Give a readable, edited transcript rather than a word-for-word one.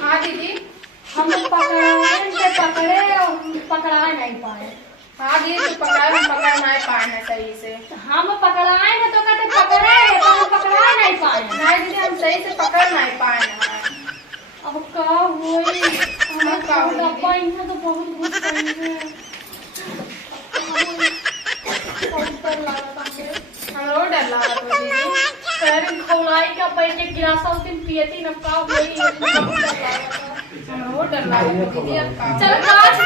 हाँ दीदी, हम पकड़े पकड़ा नहीं पाए। हाँ दीदी, तो पकड़ नहीं पाए हैं सही से। हम पकड़ाए हैं तो कहते पकड़े हैं तो हम पकड़ा नहीं पाए। नहीं दीदी, हम सही से पकड़ नहीं पाए हैं। अब का होई, हम का होई तो बहुत कुछ करेंगे। हमरो डर लगा तो दीदी, पैर खोलाई का पहले गिलास उस दिन पियती न का होई, हमरो डर लगा दीदी। अब का चल काच